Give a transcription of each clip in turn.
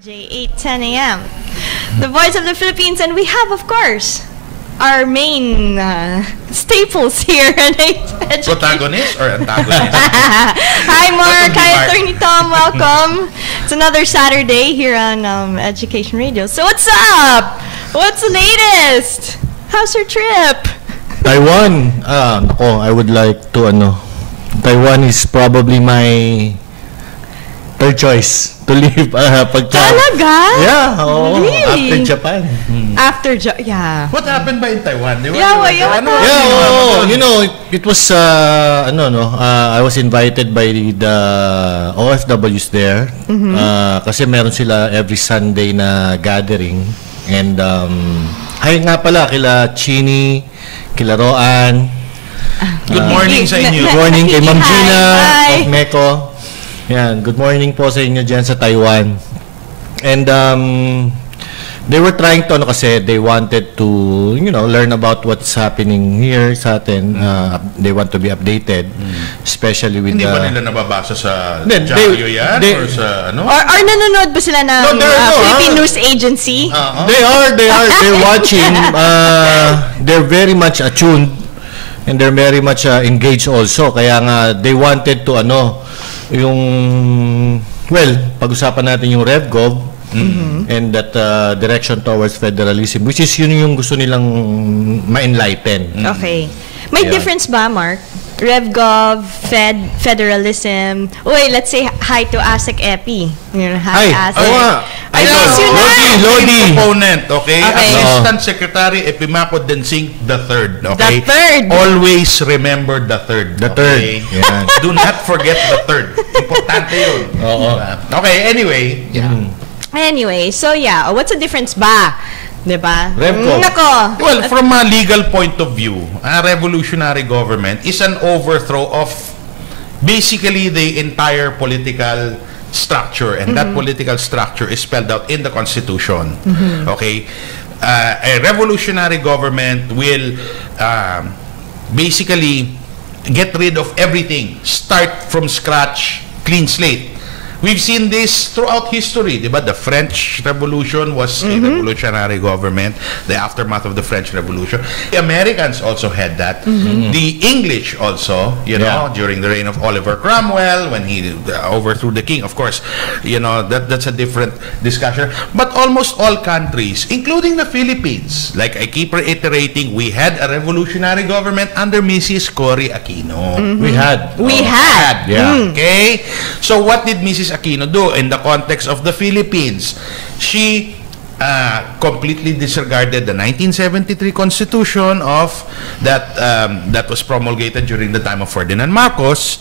8:10 a.m. The Voice of the Philippines, and we have, of course, our main staples here at Protagonist or antagonist? Hi, Mark. Hi, Attorney Tom. Welcome. It's another Saturday here on Education Radio. So what's up? What's the latest? How's your trip? Taiwan. I would like to Taiwan is probably my third choice to leave. Talaga? Yeah. Really? After Japan. Yeah. What happened ba in Taiwan? It was I was invited by the OFWs there. Kasi meron sila every Sunday na gathering. And ay nga pala kila Chini, kila Roan. Good morning sa inyo. Good morning kay Ma'am Gina Hi. of Meko. Yan, good morning po sa inyo dyan sa Taiwan. And they were trying to kasi they wanted to learn about what's happening here sa atin. They want to be updated, especially with Hindi ba nila nababasa sa Diaryo yan? Or sa Or nanonood ba sila ng Philippine News Agency? They are. They're watching. They're very much attuned and they're very much engaged also. Kaya nga they wanted to pag-usapan natin yung RevGov and that direction towards federalism, which is yun yung gusto nilang ma-enlighten. Okay. May difference ba, Mark? RevGov, federalism. Let's say hi to ASEC Epi. Hi, ASEC. I know. Lodi. Proponent, okay? Assistant Secretary Epimaco Densing III, okay? The third. Always remember the third. The third. Yeah. Do not forget the third. Importante yun. Okay, anyway. Yeah. Anyway, so what's the difference ba? Diba? Nako. Well, from a legal point of view, a revolutionary government is an overthrow of basically the entire political structure, and that political structure is spelled out in the Constitution. Okay? A revolutionary government will basically get rid of everything, start from scratch, clean slate. We've seen this throughout history, diba? The French Revolution was a revolutionary government, the aftermath of the French Revolution. The Americans also had that. The English also, during the reign of Oliver Cromwell, when he overthrew the king, of course, that's a different discussion. But almost all countries, including the Philippines, like I keep reiterating, we had a revolutionary government under Mrs. Cory Aquino. We had. Yeah. Okay? So what did Mrs. Aquino do in the context of the Philippines? She completely disregarded the 1973 Constitution that was promulgated during the time of Ferdinand Marcos.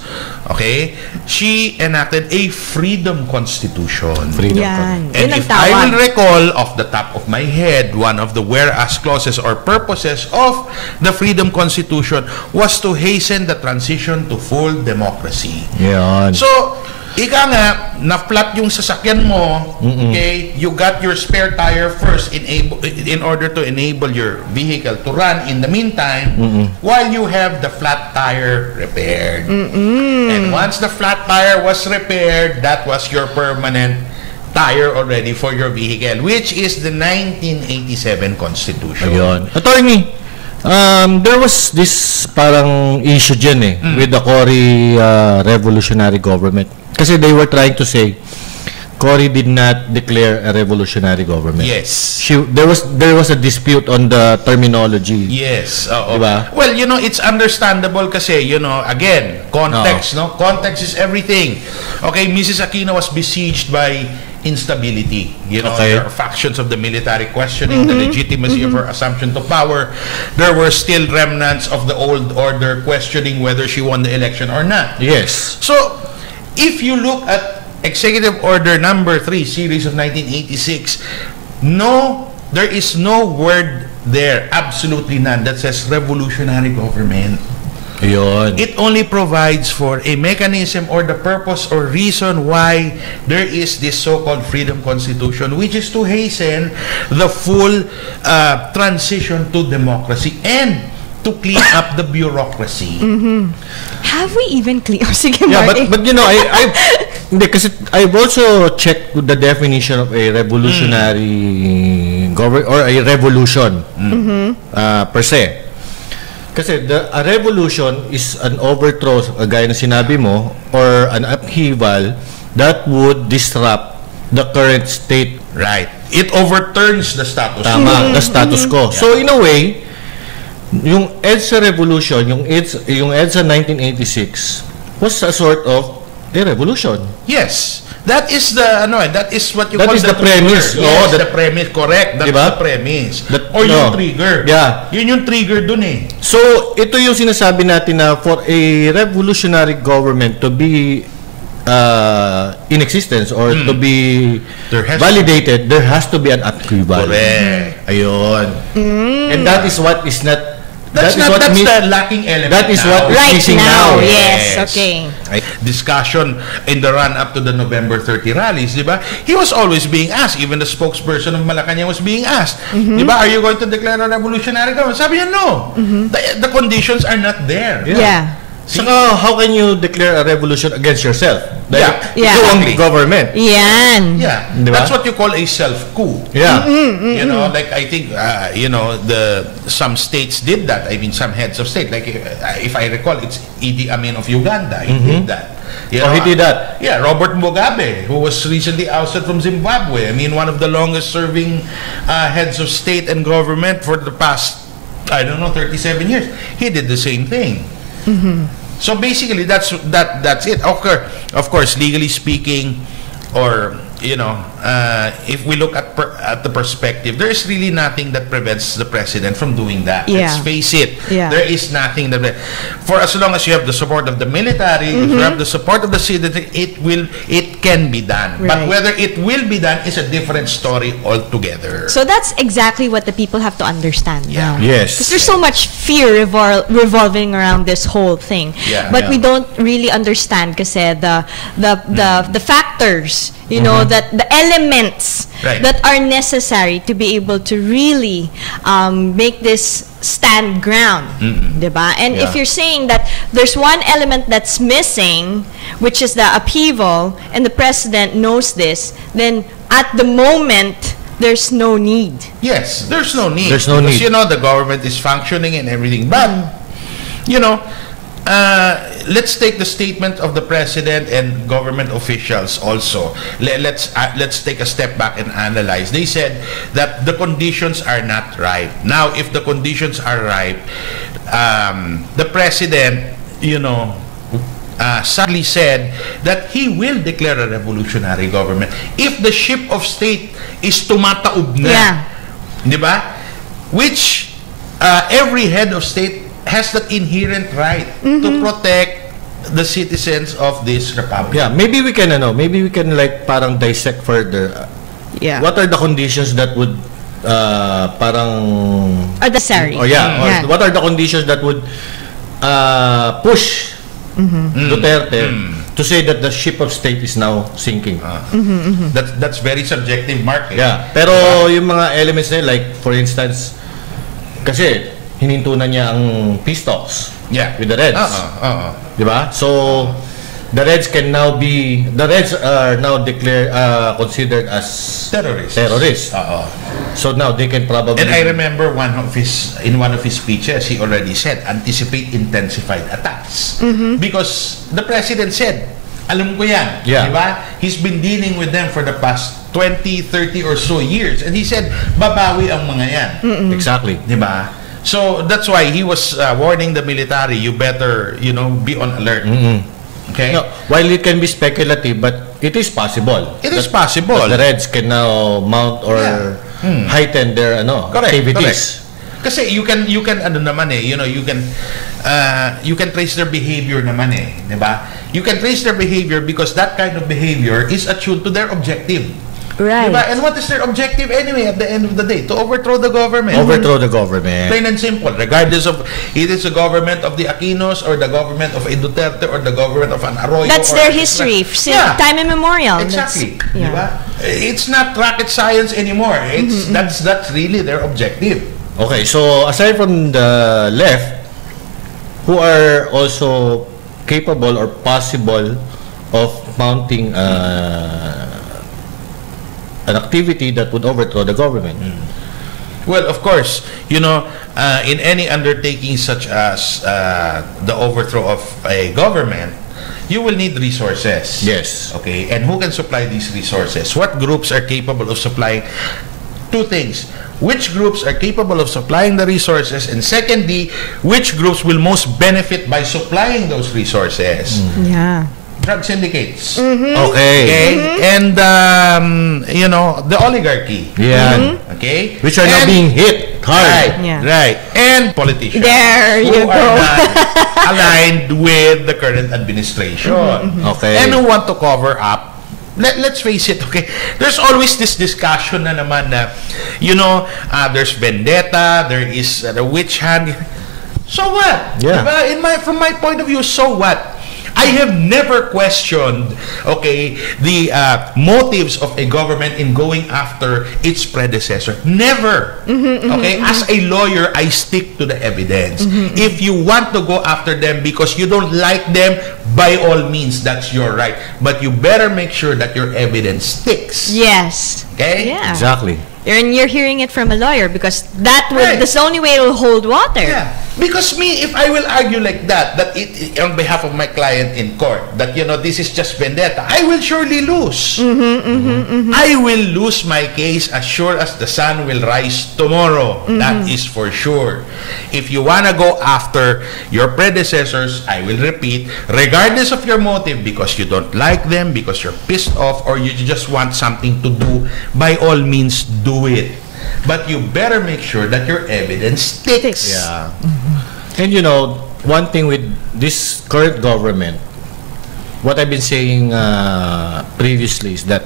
Okay, she enacted a freedom constitution. And if I will recall off the top of my head, one of the whereas clauses or purposes of the freedom constitution was to hasten the transition to full democracy. So ika nga, na-flat yung sasakyan mo, okay? You got your spare tire first in order to enable your vehicle to run in the meantime while you have the flat tire repaired. And once the flat tire was repaired, that was your permanent tire already for your vehicle, which is the 1987 Constitution. Ayun. Attorney, there was this parang issue dyan with the Cory revolutionary government. Kasi they were trying to say Cory did not declare a revolutionary government. Yes. There was a dispute on the terminology. Yes. Diba? Well, it's understandable kasi, again, context, Context is everything. Okay, Mrs. Aquino was besieged by instability. There are factions of the military questioning the legitimacy of her assumption to power. There were still remnants of the old order questioning whether she won the election or not. Yes. So, if you look at Executive Order Number 3, Series of 1986, there is no word there, absolutely none, that says revolutionary government. It only provides for a mechanism or the purpose or reason why there is this so-called freedom constitution, which is to hasten the full transition to democracy and to clean up the bureaucracy. Have we even cleaned? Sige, yeah, Marty. but Hindi, kasi I've also checked the definition of a revolutionary government or a revolution per se. Kasi a revolution is an overthrow, gaya na sinabi mo, or an upheaval that would disrupt the current state. Right. It overturns the status quo. Tama, the status quo. So in a way, yung EDSA revolution, yung EDSA 1986 was a sort of a revolution. Yes. That is that is what you That call is the premise. Yes, Oh, the premise, correct. That's diba? the premise. Or yung trigger. Yeah. Yun yung trigger dun eh. So, ito yung sinasabi natin na for a revolutionary government to be in existence or to be validated, there has to be an upheaval. Correct. Ayun. And that is what is not That's the lacking element. That is now. what is missing now. Yes. Okay. Discussion in the run-up to the November 30 rallies, di ba? He was always being asked, even the spokesperson of Malacanang was being asked, di ba, are you going to declare a revolutionary government? Sabi niya, no. The conditions are not there. Yeah. Saka, how can you declare a revolution against yourself? Yeah. Ikaw ang government. Yan. Yeah. Diba? That's what you call a self-coup. Yeah. You know, like I think, some states did that. I mean, some heads of state. Like, if I recall, it's Idi Amin of Uganda. He did that. You know, he did that. Yeah, Robert Mugabe, who was recently ousted from Zimbabwe. I mean, one of the longest-serving heads of state and government for the past, 37 years. He did the same thing. So basically, that's it. Of course, legally speaking, or if we look at the perspective, there is really nothing that prevents the president from doing that. Yeah. Let's face it. Yeah. There is nothing that, for as long as you have the support of the military, if you have the support of the citizen, it can be done. Right. But whether it will be done is a different story altogether. So that's exactly what the people have to understand Yeah. now. Yes. Because there's so much fear revolving around this whole thing. Yeah. But we don't really understand kasi the factors, that the elements Right. that are necessary to be able to really make this stand ground. Diba? And if you're saying that there's one element that's missing, which is the upheaval, and the president knows this, then at the moment, there's no need. Yes, there's no need. There's no because, need. the government is functioning and everything. But, let's take the statement of the president and government officials also. Let's take a step back and analyze. They said that the conditions are not ripe. Now, if the conditions are ripe, the president, sadly said that he will declare a revolutionary government if the ship of state is tumataob na. Yeah. Di ba? Which every head of state has that inherent right to protect the citizens of this republic. Yeah, maybe we can like parang dissect further. Yeah. What are the conditions that would parang Are necessary. or what are the conditions that would push Duterte to say that the ship of state is now sinking? That's very subjective, Mark. Yeah. Pero yung mga elements na yun, like for instance, kasi hininto na niya ang peace talks with the Reds. Diba? So the Reds are now considered as terrorists. So now they can probably. And I remember in one of his speeches, he already said, anticipate intensified attacks. Because the president said, alam ko yan. Yeah. Diba? He's been dealing with them for the past 20, 30 or so years. And he said, babawi ang mga yan. Exactly. Diba? So that's why he was warning the military, you better, be on alert. Okay? No, while it can be speculative, but it is possible. It is possible. That the Reds can now mount or heighten their activities. Correct. Kasi you can you can trace their behavior naman eh, 'di ba? You can trace their behavior because that kind of behavior is attuned to their objective. Right. Diba? And what is their objective anyway at the end of the day? To overthrow the government. Overthrow the government. Plain and simple. Regardless of it is the government of the Aquinos or the government of a Duterte or the government of an Arroyo. That's their history. Time immemorial. Exactly. Yeah. Diba? It's not rocket science anymore. It's that's really their objective. Okay, so aside from the left, who are also capable or possible of mounting an activity that would overthrow the government. Well, of course, in any undertaking such as the overthrow of a government, you will need resources. Yes. Okay, and who can supply these resources? What groups are capable of supplying? Two things. Which groups are capable of supplying the resources? And secondly, which groups will most benefit by supplying those resources? Yeah. Drug syndicates. Okay. And, the oligarchy. Yeah. Okay? Which are now being hit hard. Right, Yeah. right. And politicians. There you who go. are not aligned with the current administration. Okay. And who want to cover up. Let's face it, okay? There's always this discussion na naman na, there's vendetta, there is the witch hunt. So what? Yeah. Diba? From my point of view, so what? I have never questioned, okay, the motives of a government in going after its predecessor. Never. Okay? As a lawyer, I stick to the evidence. If you want to go after them because you don't like them, by all means, that's your right. But you better make sure that your evidence sticks. Yes. Okay? Yeah. Exactly. And you're hearing it from a lawyer because that's Right. the only way it will hold water. Yeah. Because if I will argue like that on behalf of my client in court, that, this is just vendetta, I will surely lose. I will lose my case as sure as the sun will rise tomorrow. That is for sure. If you want to go after your predecessors, I will repeat, regardless of your motive, because you don't like them, because you're pissed off, or you just want something to do, by all means, do it. But you better make sure that your evidence sticks. Yeah. And one thing with this current government, what I've been saying previously is that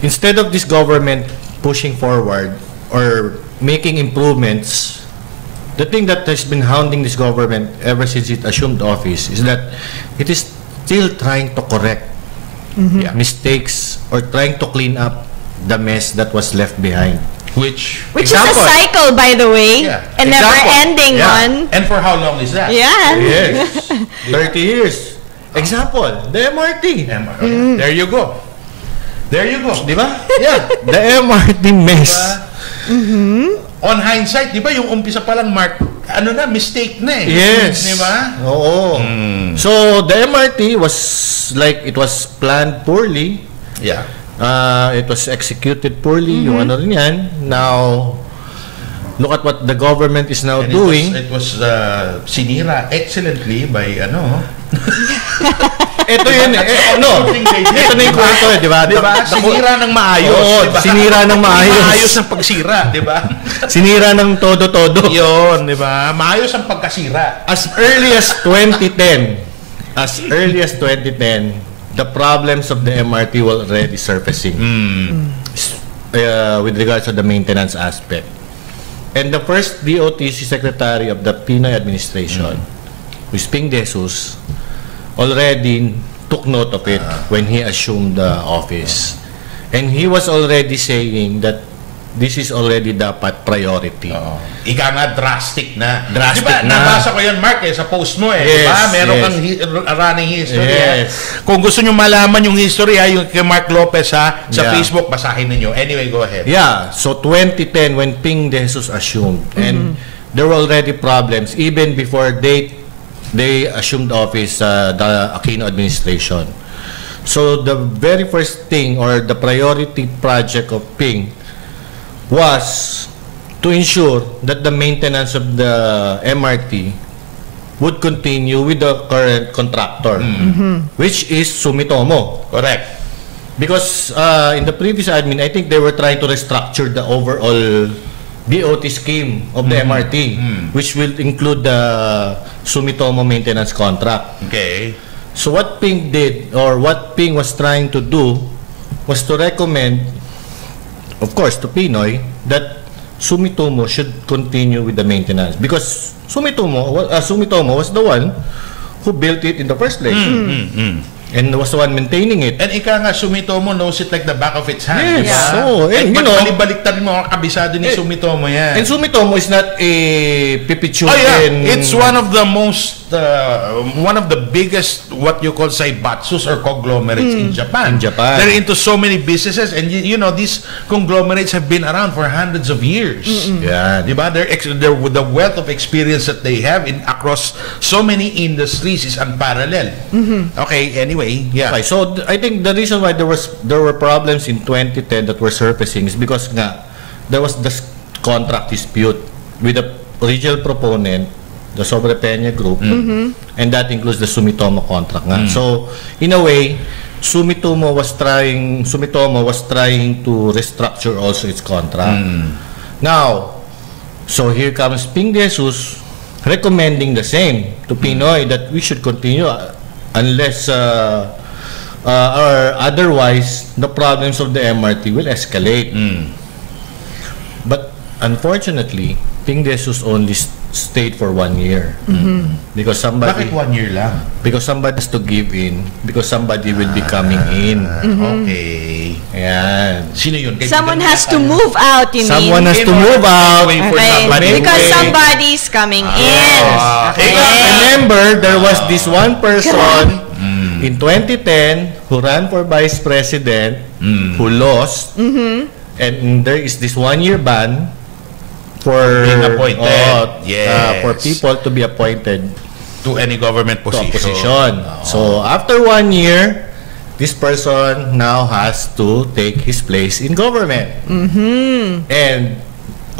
instead of this government pushing forward or making improvements, the thing that has been hounding this government ever since it assumed office is that it is still trying to correct mistakes or trying to clean up the mess that was left behind. Which is a cycle, by the way. Yeah. A never-ending one. And for how long is that? Yeah. Yes. 30 years. Example, the MRT. There you go. There you go. Di ba? Yeah. The MRT mess. On hindsight, di ba, yung umpisa pa lang, Mark, mistake na eh. Yes. Di ba? Oo. So, the MRT was like, it was planned poorly. Yeah. It was executed poorly, yung ano rin yan. Now, look at what the government is now doing. It was sinira excellently by Ito yun eh. Ito na yung kwento eh, di ba? Diba? Sinira ng maayos. Oo, diba? sinira ng maayos. Maayos ang pagsira, di ba? Sinira ng todo-todo. Yun, di ba? Maayos ang pagkasira. As early as 2010, the problems of the MRT were already surfacing with regards to the maintenance aspect. And the first DOTC Secretary of the Pinoy administration, who is Ping De Jesus, already took note of it when he assumed the office. And he was already saying that this is already dapat priority. Ika nga drastic na. Drastic diba, na. Nabasa ko yan, Mark, sa post mo eh. Yes, diba? Meron yes. kang running history. Yes. Kung gusto nyo malaman yung history, yung kay Mark Lopez sa Facebook, basahin ninyo. Anyway, go ahead. Yeah, so 2010 when Ping De Jesus assumed, and there were already problems even before they assumed office, the Aquino administration. So the very first thing or the priority project of Ping was to ensure that the maintenance of the MRT would continue with the current contractor, which is Sumitomo. Correct. Because in the previous admin, I think they were trying to restructure the overall BOT scheme of the MRT, which will include the Sumitomo maintenance contract. Okay. So what Ping did, or what Ping was trying to do, was to recommend, of course, to Pinoy, that Sumitomo should continue with the maintenance. Because Sumitomo was the one who built it in the first place. And was the one maintaining it. And ika nga, Sumitomo knows it like the back of its hand. Yes. Diba? So, and you know, balik-baliktad mo mga kabisado ni Sumitomo yan. And Sumitomo is not a pipichu. It's one of the most, one of the biggest, what you call saibatsus or conglomerates in Japan. They're into so many businesses, and you know, these conglomerates have been around for hundreds of years. Yeah. Diba? They're the wealth of experience that they have across so many industries is unparalleled. Okay, anyway. Yeah. Okay, so I think the reason why there were problems in 2010 that were surfacing is because there was this contract dispute with the original proponent, the Sobre Peña Group, and that includes the Sumitomo contract. So in a way, Sumitomo was trying to restructure also its contract. Now, so here comes Ping De Jesus recommending the same to Pinoy, that we should continue unless or otherwise the problems of the MRT will escalate. But unfortunately, Ping De Jesus only stayed for 1 year. Because somebody... Bakit 1 year lang? Because somebody has to give in. Because somebody will be coming in. Okay. Ayan. Sino yun? Someone has to move out, you mean? Someone has to move out. Okay. Because somebody's coming in. Okay. Remember, there was this one person in 2010 who ran for vice president who lost. And there is this 1 year ban for being appointed. For people to be appointed to any government position. So after 1 year, this person now has to take his place in government. And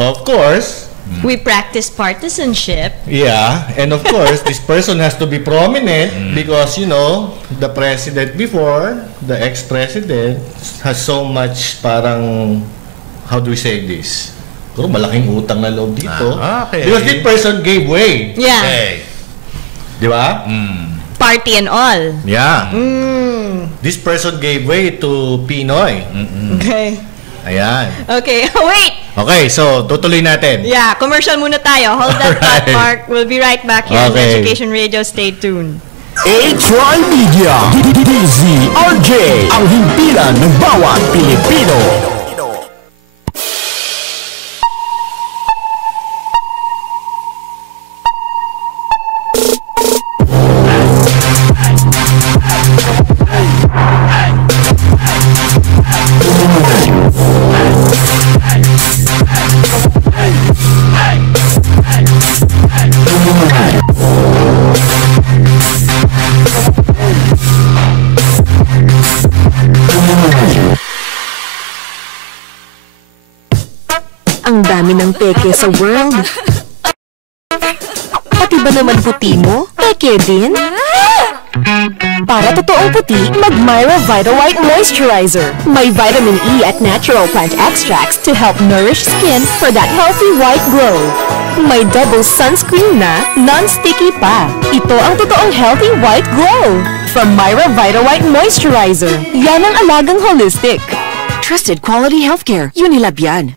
of course, we practice partisanship. Yeah, and of course, this person has to be prominent because, you know, the president before, the ex-president, has so much parang, how do we say this? Pero malaking utang na loob dito. Okay. Because this person gave way. Yeah. Okay. Di ba? Party and all. Yeah. This person gave way to Pinoy. Okay. Ayan. Okay, wait. Okay, so tutuloy natin. Yeah, commercial muna tayo. Hold that thought, Mark. We'll be right back here on Education Radio. Stay tuned. HY Media, DZRJ, ang himpilan ng bawat Pilipino. Ang dami ng peke sa world. Pati ba naman puti mo? Peke din? Para totoong puti, mag Myra Vita White Moisturizer. May vitamin E at natural plant extracts to help nourish skin for that healthy white glow. May double sunscreen na, non-sticky pa. Ito ang totoong healthy white glow. From Myra Vita White Moisturizer. Yan ang alagang holistic. Trusted quality healthcare. Unilab yan.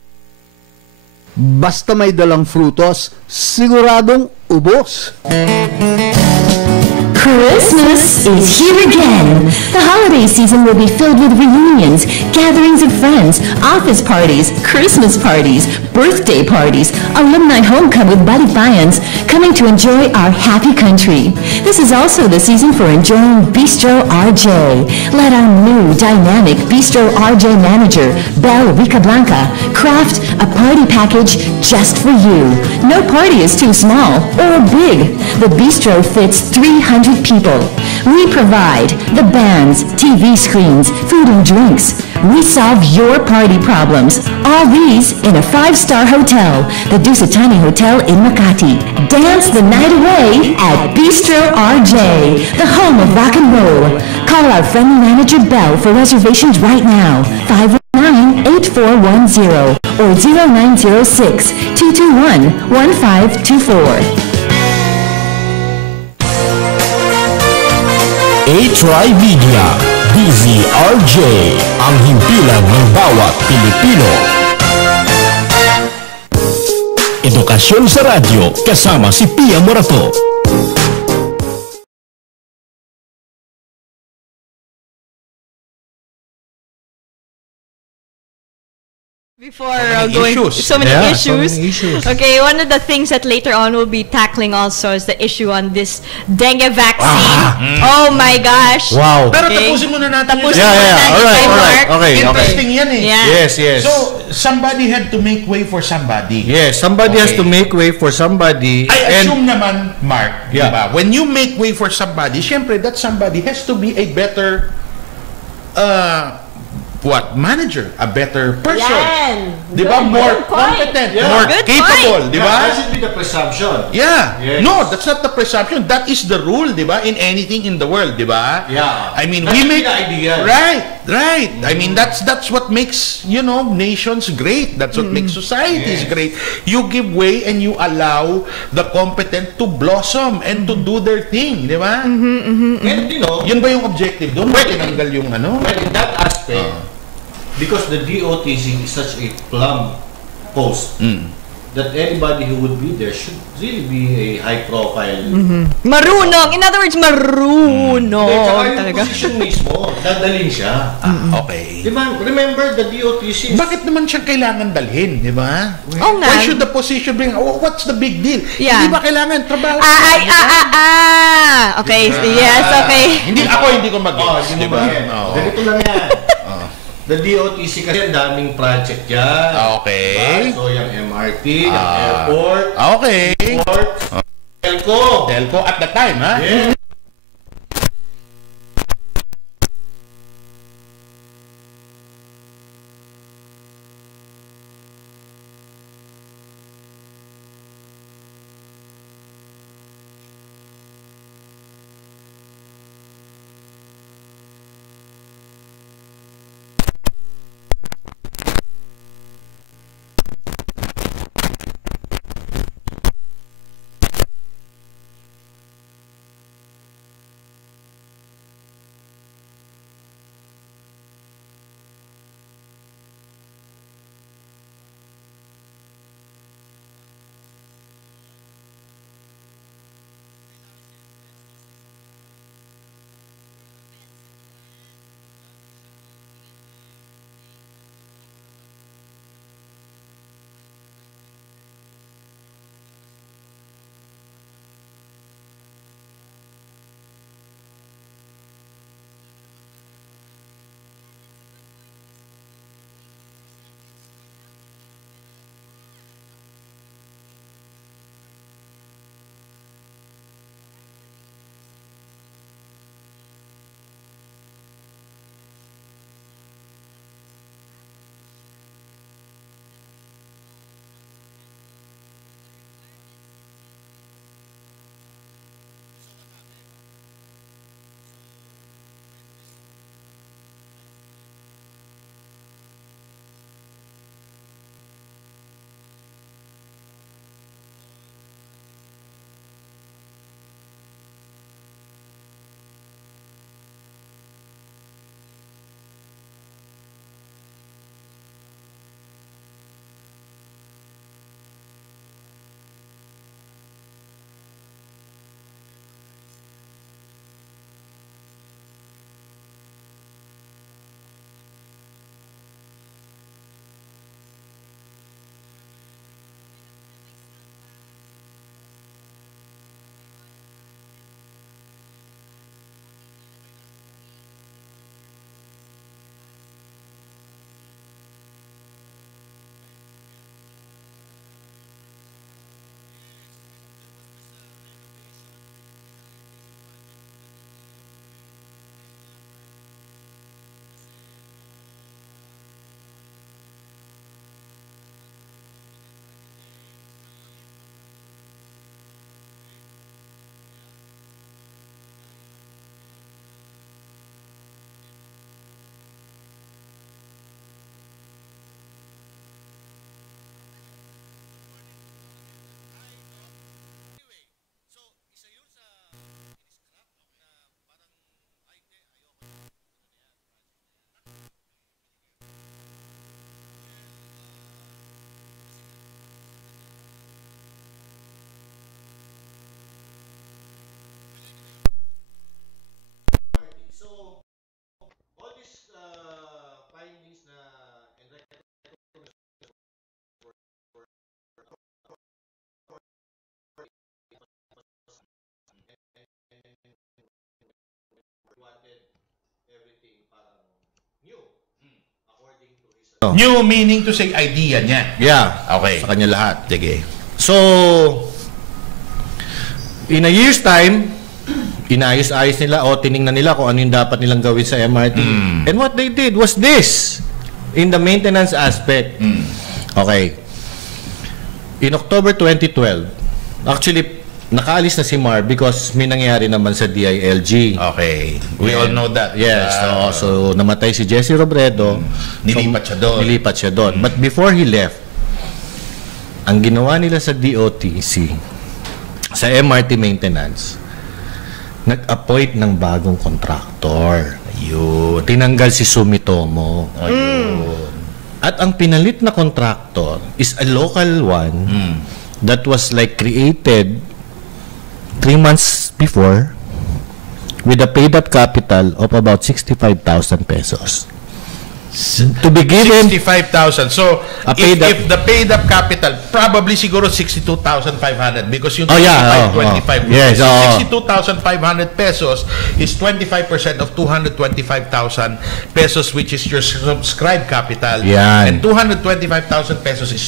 Basta may dalang frutos, siguradong ubos. Christmas is here again. The holiday season will be filled with reunions, gatherings of friends, office parties, Christmas parties, birthday parties, alumni homecoming with balikbayans coming to enjoy our happy country. This is also the season for enjoying Bistro RJ. Let our new dynamic Bistro RJ manager, Belle Ricablanca, craft a party package just for you. No party is too small or big. The Bistro fits 300 people. We provide the bands, TV screens, food and drinks. We solve your party problems. All these in a 5-star hotel, the Dusitani Hotel in Makati. Dance the night away at Bistro RJ, the home of rock and roll. Call our friendly manager Belle for reservations right now. 519-8410 or 0906-221-1524. HY Media, DZRJ, ang himpilan ng bawat Pilipino. Edukasyon sa radyo, kasama si Pia Morato. Before many going issues. so many Yeah, issues. so many issues. Okay, one of the things that later on we'll be tackling also is the issue on this dengue vaccine. Oh my gosh. Wow. Pero Okay. tapusin muna natin Tapusin yun. muna natin kay Mark. Okay. Interesting yan eh. Yeah. Yes. So, somebody had to make way for somebody. Yes, somebody has Okay. to make way for somebody. I assume naman, Mark, Yeah. diba? When you make way for somebody, syempre that somebody has to be a better manager, a better person. Yan. Diba? Good, More good point. competent, Yeah. more Good capable, point. diba? That should be the presumption. Yeah. Yes. No, that's not the presumption. That is the rule, diba? In anything in the world, diba? Yeah. I mean, That we should be make the ideal. right. I mean, that's what makes, nations great. That's what makes societies great. You give way and you allow the competent to blossom and to do their thing, diba? And Yun ba yung objective doon? Well, tinanggal yung ano? well, in that aspect, because the DOTC is such a plum post, that anybody who would be there should really be a high profile. Marunong. In other words, marunong. Tsaka yung Talaga. position mismo, dadalhin siya. Okay. Diba? Remember the DOTC is... Bakit naman siya kailangan dalhin, di ba? Oo nga. Why should the position bring, what's the big deal? Yeah. Hindi ba kailangan trabaho? Okay, yes, okay. Hindi ko mag-gets, di ba? Oo. Ganito lang yan. The DOTC kasi ang daming project yan. Okay. Diba? So, yung MRT, yung airport, Okay. port, telco. Telco at the time, ha? Yeah. New meaning to say idea niya. Yeah. Okay. Sa kanya lahat. Sige. So, in a year's time, inayos-ayos nila o tiningnan nila kung ano yung dapat nilang gawin sa MRT. And what they did was this, in the maintenance aspect. Okay. In October 2012, actually, nakaalis na si Mar because may nangyari naman sa DILG. Okay. We all know that. Yes. So, namatay si Jesse Robredo. Nilipat siya doon. But before he left, ang ginawa nila sa DOTC, sa MRT maintenance, nag-appoint ng bagong contractor. Ayun. Tinanggal si Sumitomo. Ayun. At ang pinalit na contractor is a local one that was like created 3 months before with a paid-up capital of about 65,000 pesos. To be given 65,000. So, if the paid-up capital, probably siguro 62,500 because yung 25. Yes, 62,500 pesos is 25% of 225,000 pesos, which is your subscribed capital. Yan. And 225,000 pesos is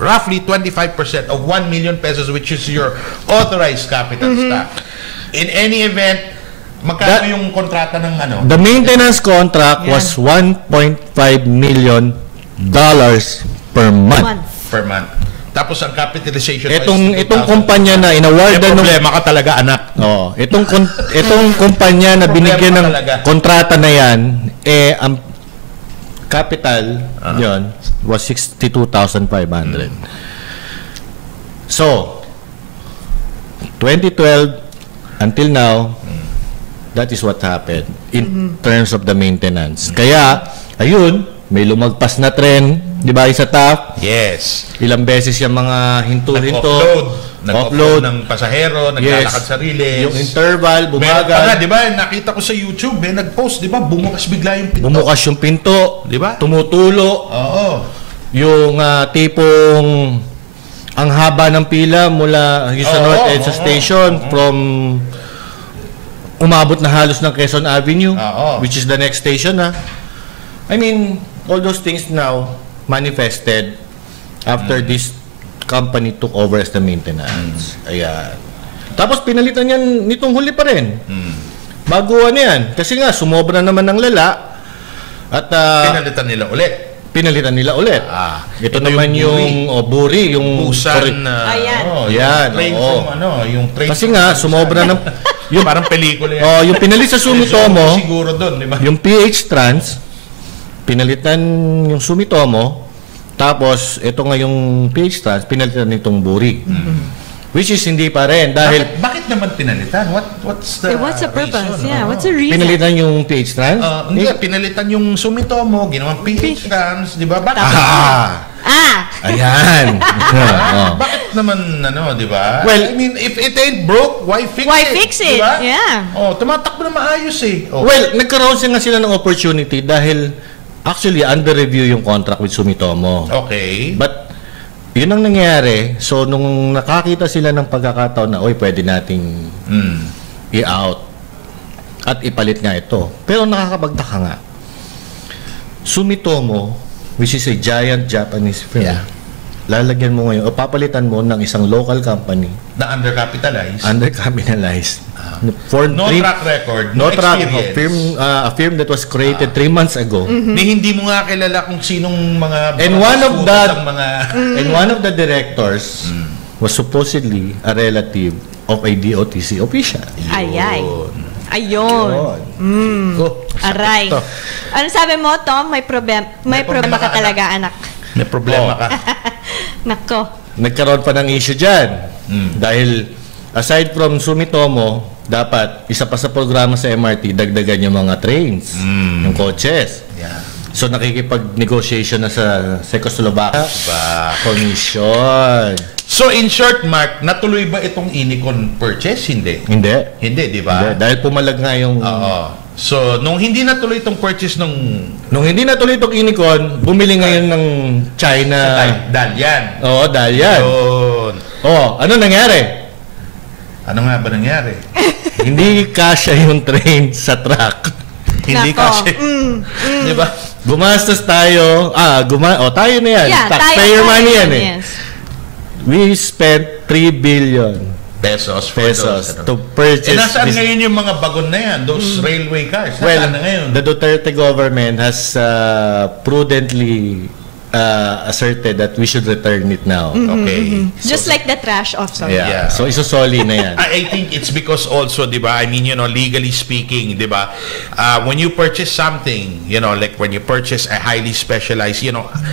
roughly 25% of 1 million pesos, which is your authorized capital stock. In any event, magkano yung kontrata ng ano? The maintenance contract was $1.5 million per month. Per month. Tapos ang capitalization itong kumpanya na inawardan ng problema ka talaga, anak. Itong kumpanya na binigyan ng kontrata na yan, ang capital yon was 62,500. So 2012 until now, that is what happened in terms of the maintenance. Kaya, ayun, may lumagpas na tren, di ba, sa TAF? Yes. Ilang beses yung mga hinto-hinto. Nag-offload ng pasahero, naglalakad sarili. Yung interval, bumagal. Di ba, nakita ko sa YouTube, nag-post, di ba, bumukas bigla yung pinto. Bumukas yung pinto. Di ba? Tumutulo. Oo. Yung tipong ang haba ng pila mula sa North Edge Station from umabot na halos ng Quezon Avenue, which is the next station. I mean, all those things now manifested after this company took over as the maintenance. Ayan. Tapos pinalitan yan nitong huli pa rin. Bago yan. Kasi nga, sumobra naman ng lala. At pinalitan nila ulit. Ito naman yung buri, yung Busan. Ayan. Yung train. Kasi nga, sumobra ng yung parang pelikula yan. Yung pinalit sa Sumitomo, siguro doon, di ba? yung PH Trans, pinalitan yung Sumitomo, tapos ito nga yung PH Trans, pinalitan nitong Buri. Which is hindi pa rin dahil bakit naman pinalitan? What's the purpose? reason? Yeah, what's the reason? pinalitan yung PH Trans? Hindi, pinalitan yung Sumitomo, ginawang PH Trans, di ba? Bakit? Ayan. Bakit naman, di ba? Well, I mean, if it ain't broke, why fix it? Why fix it? Diba? Yeah. Tumatakbo na maayos eh. Well, nagkaroon nga sila ng opportunity dahil actually under review yung contract with Sumitomo. Okay. But yun ang nangyari. So, nung nakakita sila ng pagkakataon na, pwede nating i-out at ipalit nga ito. Pero nakakapagtaka nga. Sumitomo, which is a giant Japanese firm, lalagyan mo ngayon, o papalitan mo ng isang local company na undercapitalized. No track record, no experience. A firm that was created 3 months ago. Hindi mo nga kilala kung sinong mga and one of the directors was supposedly a relative of a DOTC official. Ayun. Aray. Ano sabi mo, Tom? May problema ka talaga, anak. May problema ka. Nako. Nagkaroon pa ng issue dyan. Dahil aside from Sumitomo, dapat isa pa sa programa sa MRT, dagdagan yung mga trains, yung coaches. So nakikipag-negotiation na sa Czechoslovakia. Commission. So in short, Mark, natuloy ba itong Inicon purchase? Hindi, di ba? Dahil pumalag nga yung So, nung hindi natuloy itong purchase nung hindi natuloy itong Inicon, bumili ngayon ng China. Dalian. Dalian. Ano nangyari? Ano nga ba nangyari? Hindi kasya yung train sa track. Hindi kasi. Di ba? Gumastos tayo. Tayo na yan. Yeah, Taxpayer tayo money yan eh. Yes. We spent 3 billion Pesos to purchase. Nasaan ngayon yung mga bagon na yan? Those railway cars? Nasaan na ngayon? The Duterte government has prudently asserted that we should return it now. Okay. Just like the trash also. Yeah. So isosoli na yan. I think it's because also, di ba, I mean, legally speaking, di ba, when you purchase something, like when you purchase a highly specialized,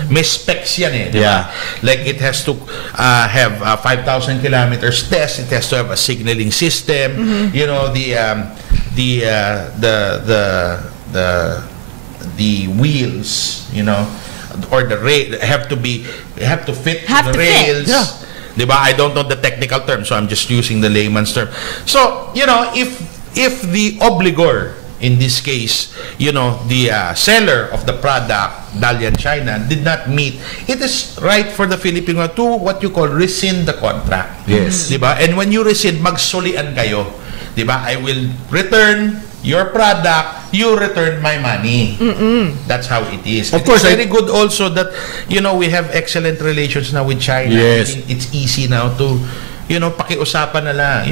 may specs yan eh, di ba? Like it has to have 5,000 kilometers test, it has to have a signaling system, the wheels, or the rail have to fit the rails. Yeah. Diba? I don't know the technical term, so I'm just using the layman's term. So, if the obligor, in this case, the seller of the product, Dalian China, did not meet, it is right for the Filipino to what you call rescind the contract. Yes. Diba? And when you rescind, magsolian kayo. Diba? I will return your product, you return my money. That's how it is. Of course, it's very good also that we have excellent relations now with China. Yes. I think it's easy now to pakiusapan na lang,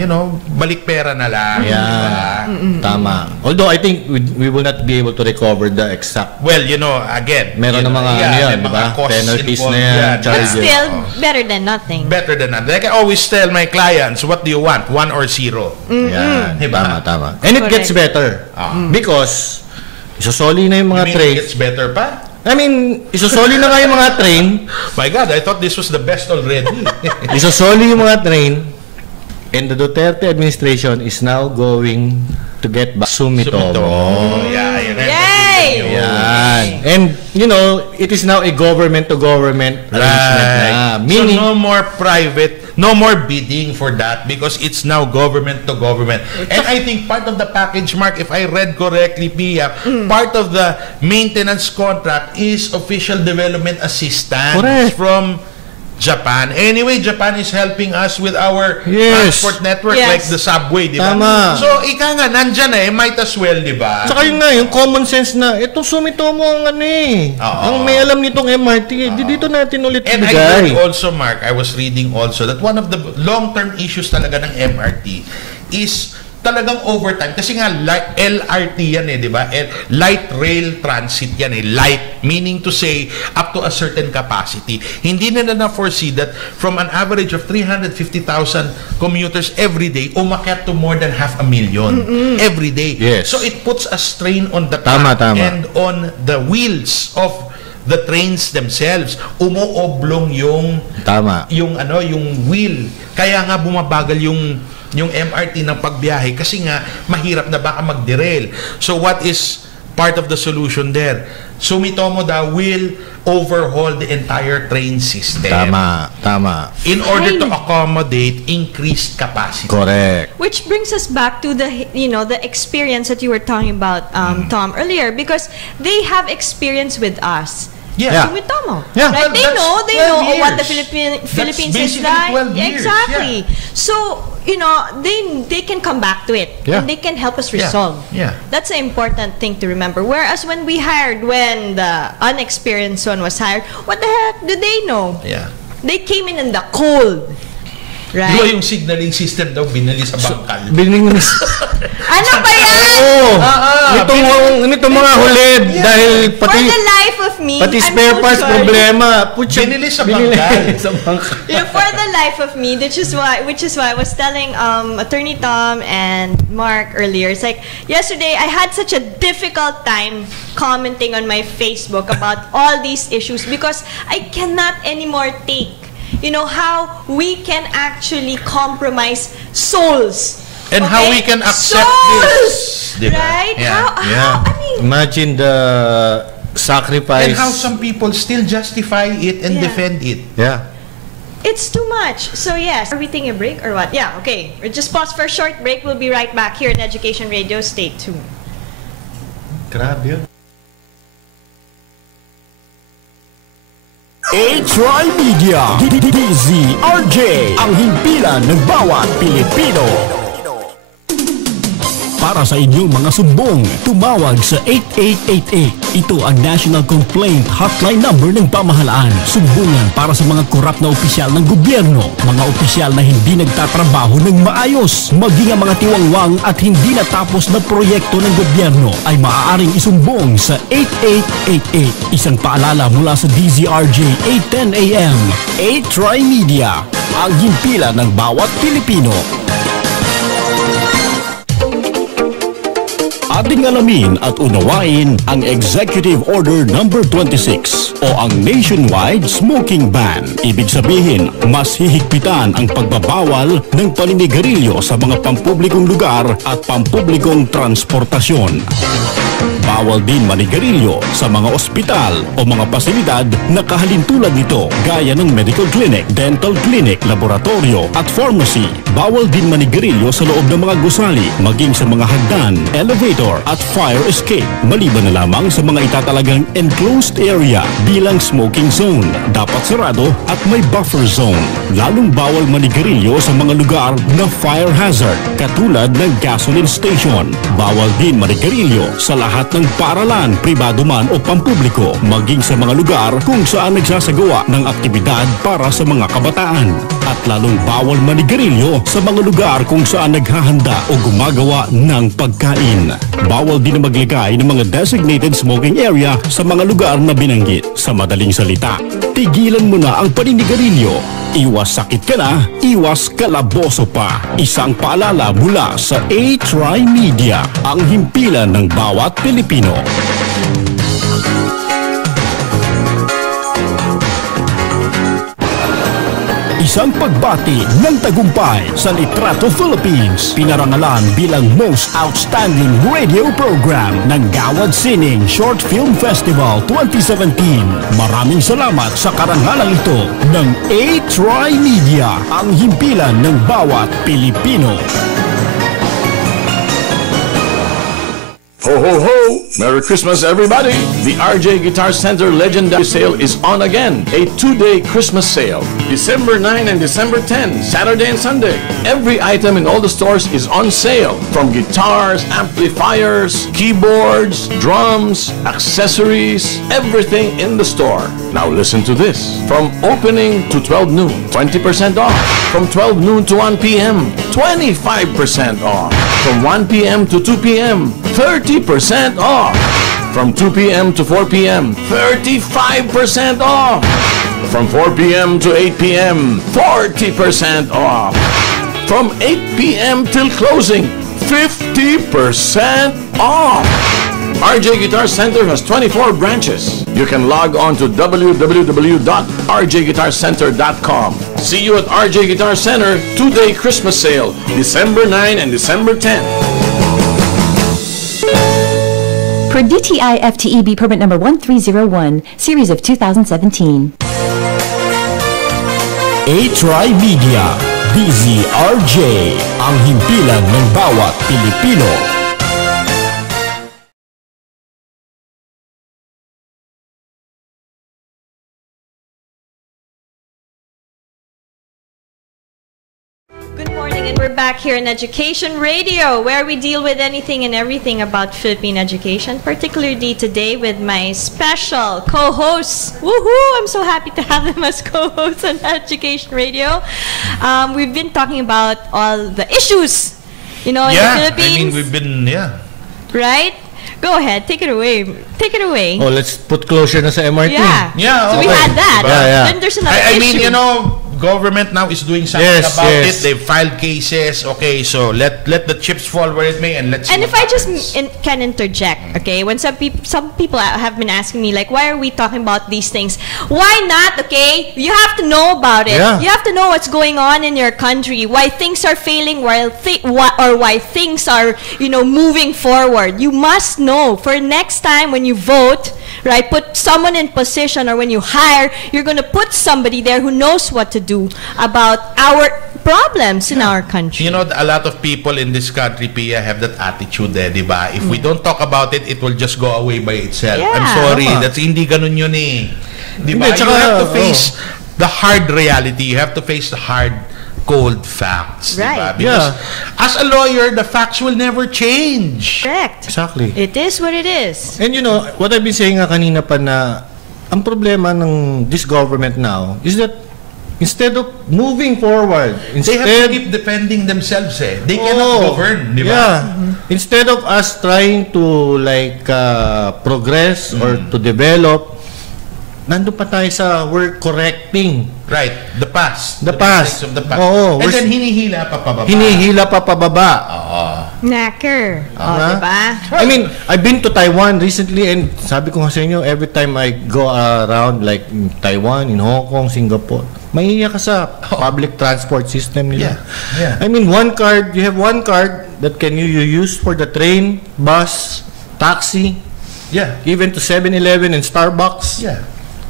balik pera na lang. Yeah. Tama. Although I think we will not be able to recover the exact. Well, again, meron ng mga may di ba? costs Penalties involved na yan, yan. But charges. still, better than nothing. Better than that. Like I always tell my clients, what do you want? 1 or 0? Yan. Diba? Tama. And it gets better. Because isosoli na yung You mga mean train. it gets better pa? I mean, isosoli na nga yung mga train. My God, I thought this was the best already. Isosoli yung mga train. And the Duterte administration is now going to get back Sumitomo. Yeah, Yay! Yan. And, it is now a government-to-government arrangement na. Meaning, so no more private, no more bidding for that because it's now government-to-government. And I think part of the package, Mark, if I read correctly, Pia, part of the maintenance contract is official development assistance from Japan. Anyway, Japan is helping us with our transport network like the subway, di ba? Tama. So, ika nga, nandyan might as well, di ba? Saka yung common sense na, itong Sumitomo ang ang may alam nitong MRT, dito natin ulit And bigay. I heard also, Mark, I was reading also that one of the long-term issues talaga ng MRT is talagang overtime kasi nga LRT yan di ba? Light rail transit yan light, meaning to say up to a certain capacity. Hindi nila na-foresee that from an average of 350,000 commuters every day, umakyat to more than 500,000 every day. Yes. So it puts a strain on the track and on the wheels of the trains themselves. Umuoblong yung wheel. Kaya nga bumabagal yung MRT ng pagbiyahe kasi nga mahirap na baka mag-derail. So what is part of the solution there? Sumitomo daw will overhaul the entire train system. Tama. In order to accommodate increased capacity. Correct. Which brings us back to the the experience that you were talking about, Tom, earlier, because they have experience with us. Yeah. Sumitomo. Yeah. Right? They know what the That's Philippines is basically like. 12 years. Exactly. Yeah. So, they can come back to it. Yeah. And they can help us resolve. Yeah. That's an important thing to remember. Whereas when the unexperienced one was hired, what the heck do they know? Yeah. They came in the cold. Right? Diba yung signaling system daw binili sa bangkal? Ano ba yan? Nitong mga hulid dahil For the life of me, pati I'm spare so parts sorry. problema. Binili sa bangkal. For the life of me, which is why I was telling Attorney Tom and Mark earlier. It's like yesterday I had such a difficult time commenting on my Facebook about all these issues because I cannot anymore take how we can actually compromise souls. And how we can accept this. Diba? Right? Yeah. How I mean, Imagine the sacrifice. And how some people still justify it and defend it. Yeah. it's too much. So yes, are we taking a break or what? Yeah, okay. We'll just pause for a short break. We'll be right back here in Education Radio. Stay tuned. Grabe yun. HY Media, DZRJ, ang himpilan ng bawat Pilipino. para sa inyong mga sumbong. Tumawag sa 8888. Ito ang National Complaint Hotline number ng pamahalaan. Sumbungan para sa mga korap na opisyal ng gobyerno, mga opisyal na hindi nagtatrabaho ng maayos, maging ang mga tiwangwang at hindi natapos na proyekto ng gobyerno ay maaaring isumbong sa 8888. Isang paalala mula sa DZRJ 810 AM. 8 Media, ang himpilan ng bawat Pilipino. Ating alamin at unawain ang Executive Order Number 26 o ang Nationwide Smoking Ban. Ibig sabihin, mas hihigpitan ang pagbabawal ng paninigarilyo sa mga pampublikong lugar at pampublikong transportasyon. Bawal din manigarilyo sa mga ospital o mga pasilidad na kahalintulad nito gaya ng medical clinic, dental clinic, laboratorio at pharmacy. Bawal din manigarilyo sa loob ng mga gusali, maging sa mga hagdan, elevator at fire escape, maliban na lamang sa mga itatalagang enclosed area bilang smoking zone. Dapat sarado at may buffer zone. Lalong bawal manigarilyo sa mga lugar na fire hazard katulad ng gasoline station. Bawal din manigarilyo sa lahat ng paaralan, pribado man o pampubliko, maging sa mga lugar kung saan nagsasagawa ng aktibidad para sa mga kabataan. At lalong bawal manigarilyo sa mga lugar kung saan naghahanda o gumagawa ng pagkain. Bawal din na maglagay ng mga designated smoking area sa mga lugar na binanggit. Sa madaling salita, tigilan mo na ang paninigarilyo. Iwas sakit ka na, iwas kalaboso pa. Isang paalala mula sa A-Try Media, ang himpilan ng bawat Pilipino. Isang pagbati ng tagumpay sa Litrato Philippines. Pinarangalan bilang Most Outstanding Radio Program ng Gawad Sining Short Film Festival 2017. Maraming salamat sa karangalang ito ng A-Try Media, ang himpilan ng bawat Pilipino. Ho, ho, ho! Merry Christmas, everybody! The RJ Guitar Center Legendary Sale is on again. A 2-day Christmas sale. December 9 and December 10, Saturday and Sunday. Every item in all the stores is on sale. From guitars, amplifiers, keyboards, drums, accessories, everything in the store. Now listen to this. From opening to 12 noon, 20% off. From 12 noon to 1 p.m., 25% off. From 1 p.m. to 2 p.m., 30% off. From 2 p.m. to 4 p.m., 35% off. From 4 p.m. to 8 p.m., 40% off. From 8 p.m. till closing, 50% off. RJ Guitar Center has 24 branches. You can log on to www.rjguitarcenter.com. See you at RJ Guitar Center 2-day Christmas sale, December 9 and December 10. Per DTI FTEB permit number 1301, series of 2017. A-Try Media, DZRJ, ang himpilan ng bawat Pilipino. Good morning, and we're back here in Education Radio, where we deal with anything and everything about Philippine education, particularly today with my special co-hosts. Woohoo! I'm so happy to have them as co-hosts on Education Radio. We've been talking about all the issues, in the Philippines. I mean, we've been, Right? Go ahead, take it away. Take it away. Oh, let's put closure na sa MRT. Yeah. So we had that. Then there's another issue. I mean, government now is doing something about it. They've filed cases. Okay, so let the chips fall where it may, and let's. And if I just can interject, okay, when some people have been asking me, like, why are we talking about these things? Why not? Okay, you have to know about it. Yeah. You have to know what's going on in your country, why things are failing, why things are moving forward. You must know for next time when you vote. Right, put someone in position, or when you hire, you're going to put somebody there who knows what to do about our problems in our country. You know, a lot of people in this country, Pia, have that attitude, diba? If we don't talk about it, it will just go away by itself. Yeah. I'm sorry, that's hindi ganun yun eh. Diba? You have to face the hard reality. You have to face the hard cold facts. Right. Diba? Because as a lawyer, the facts will never change. Correct. Exactly. It is what it is. And you know, what I've been saying nga kanina pa na ang problema ng this government now is that instead of moving forward, they have to keep defending themselves. They cannot govern, di ba? Yeah. Instead of us trying to like progress or to develop, nandun pa tayo sa we're correcting. Right. The past. The past. Of the past. Oo. And then hinihila pa pababa. Hinihila pa pababa. Knacker. Diba? I mean, I've been to Taiwan recently and sabi ko nga sa inyo, every time I go around like in Taiwan, in Hong Kong, Singapore, mahihiya ka sa public transport system nila. Yeah. I mean, you have one card that can you use for the train, bus, taxi, even to 7-Eleven and Starbucks. Yeah.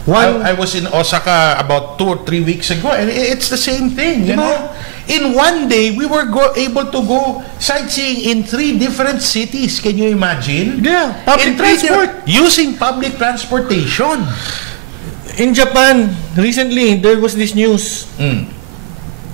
I was in Osaka about 2 or 3 weeks ago, and it's the same thing. You know, in one day we were able to go sightseeing in 3 different cities. Can you imagine? Yeah, public transport using public transportation. In Japan, recently there was this news.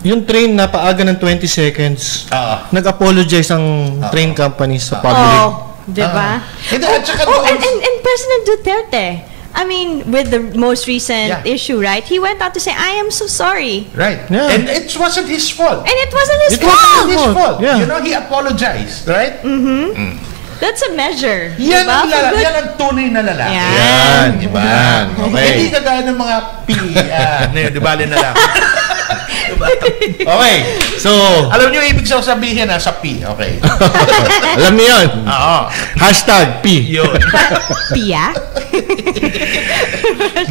Yung train na paaga ng 20 seconds. Nag-apologize ang train company sa public. Diba? And President Duterte, I mean, with the most recent issue, right? He went out to say, I am so sorry. Right. Yeah. And it wasn't his fault. And it wasn't his fault. Wasn't his fault. Yeah. You know, he apologized, right? That's a measure. Yan ang tunay na lalaki. Yan. Diba? Okay. Hindi kagaya ng mga di ba na lang. Okay. So, alam niyo ibig sabihin sa P. Okay. Alam niyo yun? Oo. Hashtag P. Yun. Pia?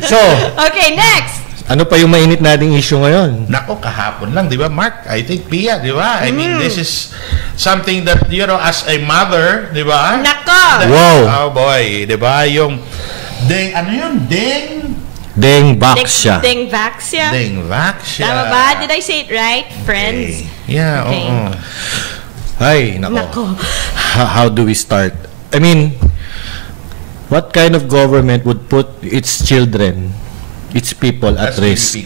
So, okay, next. Ano pa yung mainit nating issue ngayon? Nako, kahapon lang, di ba, Mark? I think Pia, di ba? I mean, this is something that, you know, as a mother, di ba? Nako! Wow! Oh boy, di ba? Yung, Deng Vaxia. Deng Vaxia. Deng Vaxia. Tama ba? Did I say it right, friends? Okay. Yeah, okay. Ay, nako. How do we start? I mean, what kind of government would put its children, its people at risk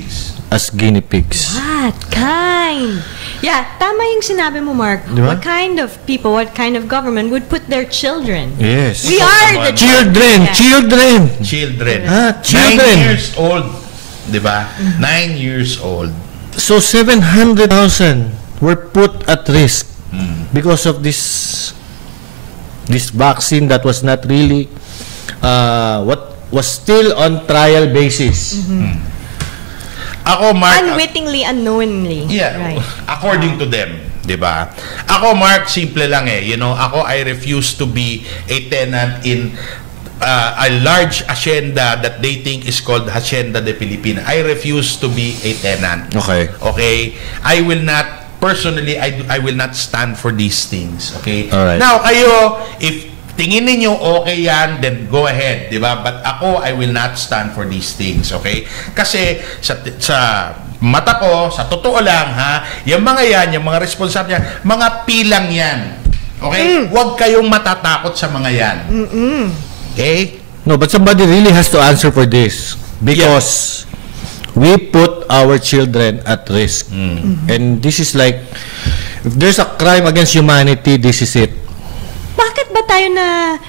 as guinea pigs? What kind? Yeah, tama yung sinabi mo, Mark. Diba? What kind of people, what kind of government would put their children? Yes. We are the children. Children. 9 Children. years old. Diba? 9 years old. So 700,000 were put at risk because of this vaccine that was not really what was still on trial basis. Ako, Mark, unwittingly, unknowingly. Yeah, right. According to them, 'di ba? Ako, Mark, simple lang you know, I refuse to be a tenant in a large hacienda that they think is called Hacienda de Pilipinas. I refuse to be a tenant. Okay? I will not, personally, I will not stand for these things. Okay? Alright. Now, kayo, if tingin ninyo okay yan, then go ahead, di ba? But ako, I will not stand for these things, okay? Kasi sa mata ko, sa totoo lang, yung mga responsable yan, mga pilang yan. Okay? Huwag kayong matatakot sa mga yan. Okay? No, but somebody really has to answer for this because we put our children at risk. And this is like, if there's a crime against humanity, this is it. Bakit ba tayo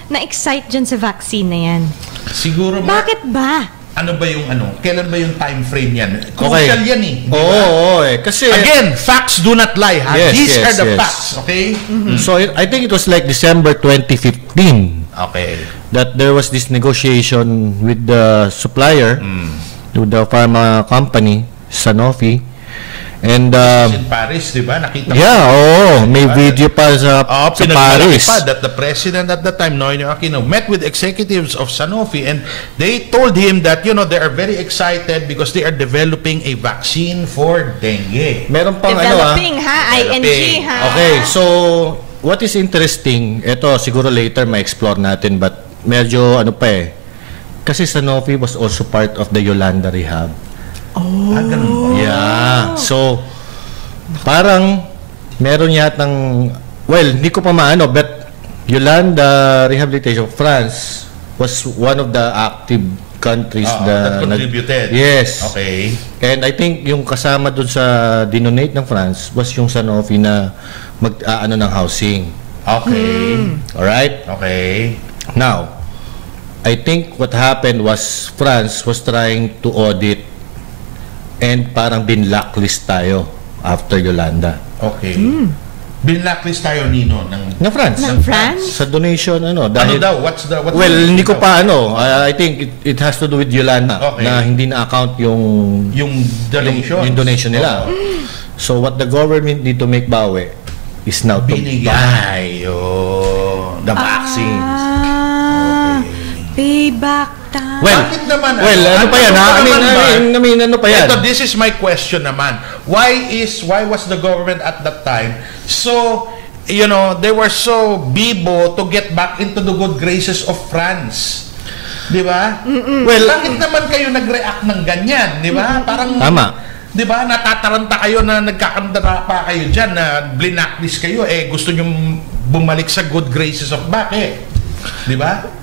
na-excite dyan sa vaccine na yan? Siguro, bakit ba? Ano ba yung kailan ba yung time frame yan? Crucial yan Oo, kasi again, facts do not lie. These are the facts, okay? So I think it was like December 2015. Okay. That there was this negotiation with the supplier, with the pharma company, Sanofi. And in Paris, di ba? Nakita ko. May video pa sa Paris. That the president at the time, Noynoy Aquino, met with executives of Sanofi and they told him that, you know, they are very excited because they are developing a vaccine for dengue. Meron pang developing, ING, Okay, so what is interesting, ito siguro later ma-explore natin, but medyo kasi Sanofi was also part of the Yolanda Rehab. Ganun ba? Yeah. So, parang meron yatang, well, hindi ko pa maano, but Yolanda Rehabilitation, France, was one of the active countries that contributed. Yes. Okay. And I think yung kasama dun sa dinonate ng France was yung Sanofi na mag-ano ng housing. Okay. Alright? Okay. Now, I think what happened was France was trying to audit and parang binlacklist tayo after Yolanda. Okay. Binlacklist tayo nino ng France. Ng France? Sa donation ano dahil daw? well, hindi ko pa I think it has to do with Yolanda na hindi na account yung donation. Yung donation nila. So what the government need to make bawi is now to buy the vaccines. Payback time. Bakit naman? Ano pa yan? I mean, ano pa yan? Ito, this is my question naman. Why was the government at that time so, they were so bibo to get back into the good graces of France? Di ba? Well, bakit naman kayo nag-react ng ganyan? Di ba? Parang, tama. Di ba? Natataranta kayo na nagkakandara pa kayo dyan na blacklist kayo. Gusto nyo bumalik sa good graces of bakit? Di ba?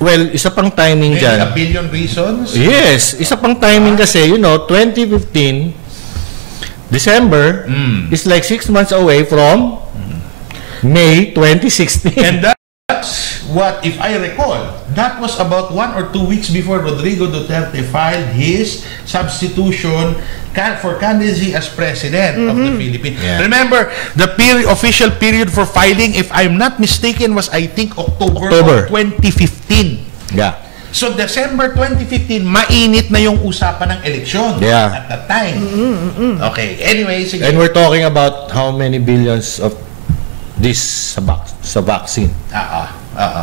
Well, isa pang timing maybe dyan. a billion reasons? Yes. Isa pang timing kasi, 2015, December, is like 6 months away from May 2016. And that's what, if I recall, that was about 1 or 2 weeks before Rodrigo Duterte filed his substitution for candidacy as president of the Philippines. Yeah. Remember, the official period for filing, if I'm not mistaken, was I think October. Of 2015. Yeah. So December 2015, mainit na yung usapan ng eleksyon at that time. Okay. Anyway, sige. And we're talking about how many billions of this sa vaccine?